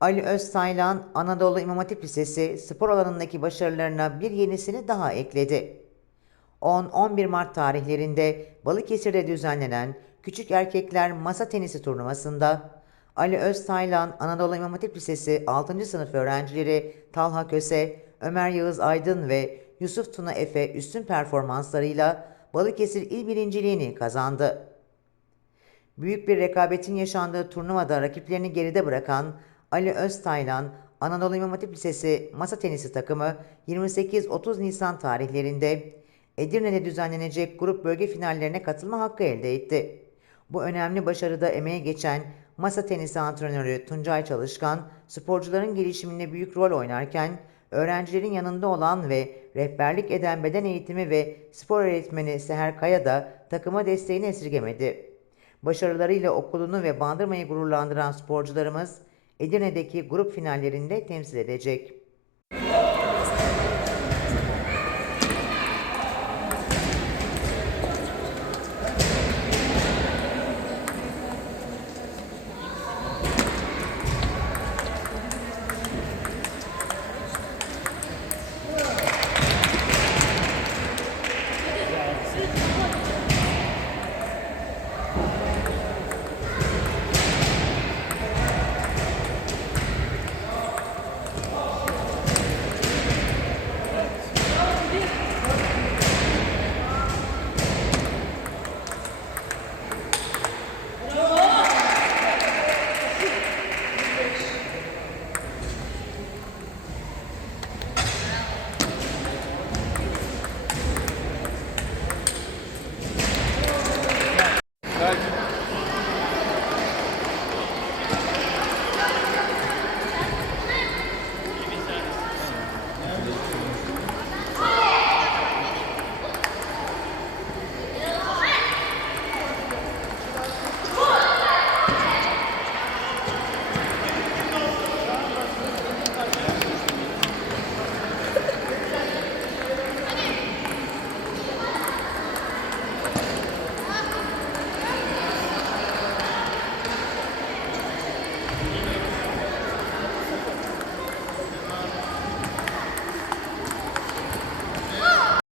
Ali Öztaylan Anadolu İmam Hatip Lisesi spor alanındaki başarılarına bir yenisini daha ekledi. 10-11 Mart tarihlerinde Balıkesir'de düzenlenen Küçük Erkekler Masa Tenisi turnuvasında Ali Öztaylan Anadolu İmam Hatip Lisesi 6. sınıf öğrencileri Talha Köse, Ömer Yağız Aydın ve Yusuf Tuna Efe üstün performanslarıyla Balıkesir il birinciliğini kazandı. Büyük bir rekabetin yaşandığı turnuvada rakiplerini geride bırakan Ali Öztaylan, Anadolu İmam Hatip Lisesi masa tenisi takımı 28-30 Nisan tarihlerinde Edirne'de düzenlenecek grup bölge finallerine katılma hakkı elde etti. Bu önemli başarıda emeğe geçen masa tenisi antrenörü Tuncay Çalışkan, sporcuların gelişiminde büyük rol oynarken, öğrencilerin yanında olan ve rehberlik eden beden eğitimi ve spor öğretmeni Seher Kaya da takıma desteğini esirgemedi. Başarılarıyla okulunu ve Bandırma'yı gururlandıran sporcularımız Edirne'deki grup finallerinde temsil edecek.